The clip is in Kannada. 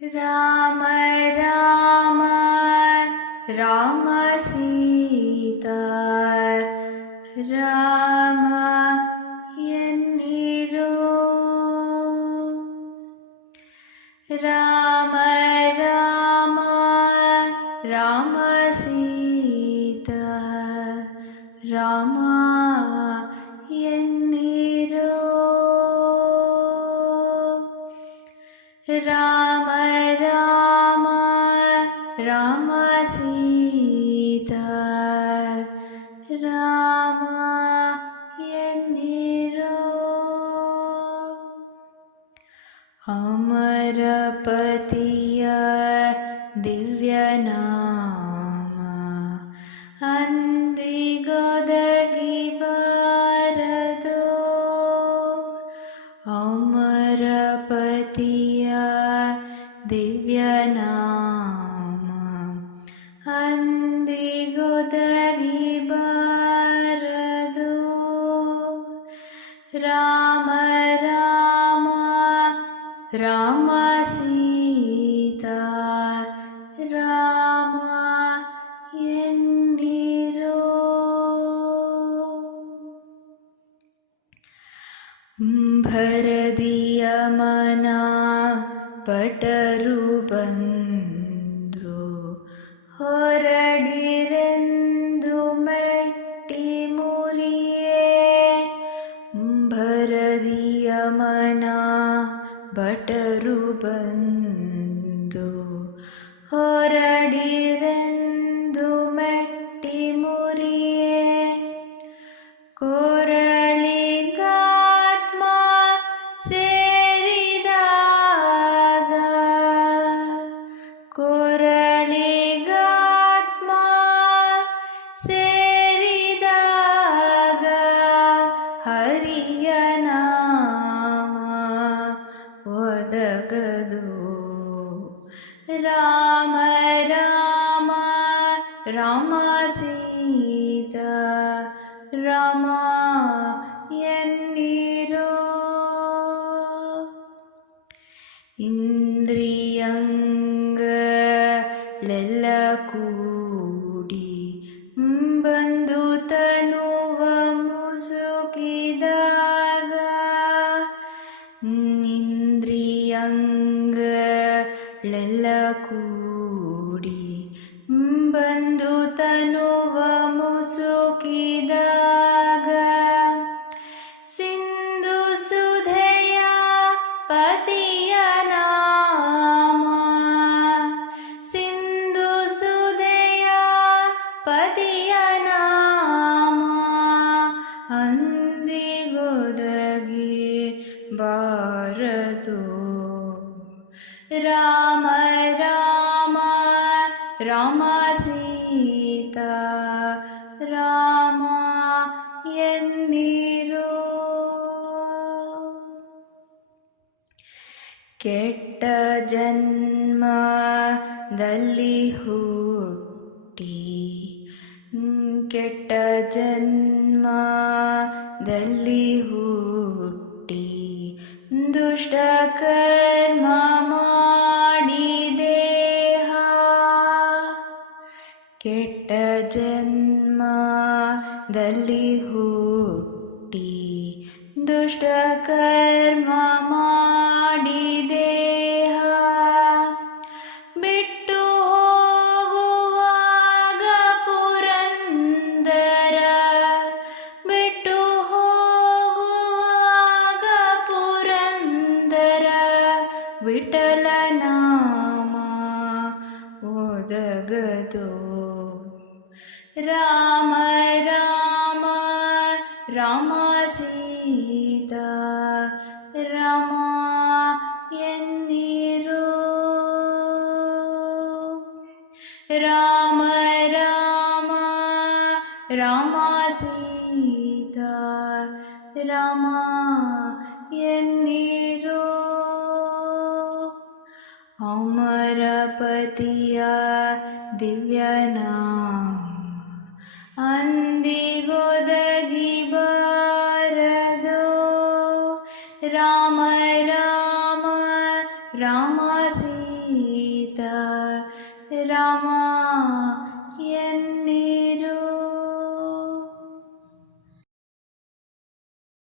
ರಾಮ ರಾಮ ರಾಮ ಸೀತಾ ರಾಮ ಎನ್ನಿರೋ. ರಾಮ ರಾಮ ರಾಮ ಸೀತಾ ರಾಮ ಎನ್ನಿರೋ. ರಾಮ ರಾಮ ರಾಮ ಸೀತಾ ರಾಮ ಎನ್ನಿರೋ. ಅಮರ ಪತಿಯ ದಿವ್ಯ ನಾಮ ಅಂದಿಗೊದಗಿ ಬಾರದೋ. ಅಮರ ಪತಿಯ ದಿವ್ಯ ನಾಮ ಅಂದಿಗೊದಗಿ ಬಾರದೋ. ರಾಮ ರಾಮ ರಾಮ ಸೀತಾ ರಾಮ ಎನ್ನಿರೋ. ಭರದಿಯ ಮನ ಪಟರು ಬಂದ್ರು ಹೊರಡಿರೆಂದು ಮೆಟ್ಟಿ ಮುರಿಯೇ. ಭರದಿಯ ಮನ ಭಟರು ಬಂದು ಹೊರಡಿರೆಂದು ಮೆಟ್ಟಿ ಮುರಿಯೇ. ಕೊರಳಿಗಾತ್ಮ ಸೇರಿದಾಗ ಕೊರಳಿಗಾತ್ಮ ಸೇರಿದಾಗ ಹರಿಯ ನಾಮ ಒದಗದು. ರಾಮ ರಾಮ ರಾಮ ಸೀತಾ ರಾಮ ಎನ್ನಿರೋ. ಇಂದ್ರಿಯಂಗಳೆಲ್ಲ ಕೂಡಿ ಬಂದು ತನುವ ಮುಸುಕಿದಾಗ. ಇಂದ್ರಿಯಂಗಳೆಲ್ಲ ಕೂಡಿ ಬಂದು ತನುವ ಮುಸುಕಿದಾಗ. ಸಿಂಧು ಸುಧೆಯ ಪತಿಯ ನಾಮ ಸಿಂಧು ಸುಧೆಯ ಪತಿಯ ನಾಮ ಅಂದಿಗೊದಗಿ ಬಾರದೋ. ರಾಮ ರಾಮ ರಾಮ ಸೀತಾ ರಾಮ ಎನ್ನಿರೋ. ಕೆಟ್ಟ ಜನ್ಮದಲ್ಲಿ ಹುಟ್ಟಿ ಕೆಟ್ಟ ಜನ್ಮದಲ್ಲಿ ಹುಟ್ಟಿ ದುಷ್ಟ ಕರ್ಮ ಮಾಡಿ ದೇಹ. ಕೆಟ್ಟ ಜನ್ಮದಲ್ಲಿ ಹುಟ್ಟಿ ದುಷ್ಟ ಕರ್ಮ ಮಾಡಿ ದೇಹ. ಬಿಟ್ಟು ಹೋಗುವಾಗ ಪುರಂದರ ಬಿಟ್ಟು ಹೋಗುವಾಗ ಪುರಂದರ ವಿಠಲ ನಾಮ ಒದಗದೋ. ರಾಮ ರಾಮ ರಾಮ ಸೀತಾ ರಾಮ ಎನ್ನಿರೋ. ರಾಮ ರಾಮ ರಾಮ ಸೀತಾ ರಾಮ ಎನ್ನಿರೋ. ಅಮರ ಪತಿಯ ದಿವ್ಯ ನಾಮ ಅಂದಿಗೊದಗಿ ಬಾರದೋ. ರಾಮ ರಾಮ ರಾಮ ಸೀತಾ ರಾಮ ಎನ್ನಿರಿ.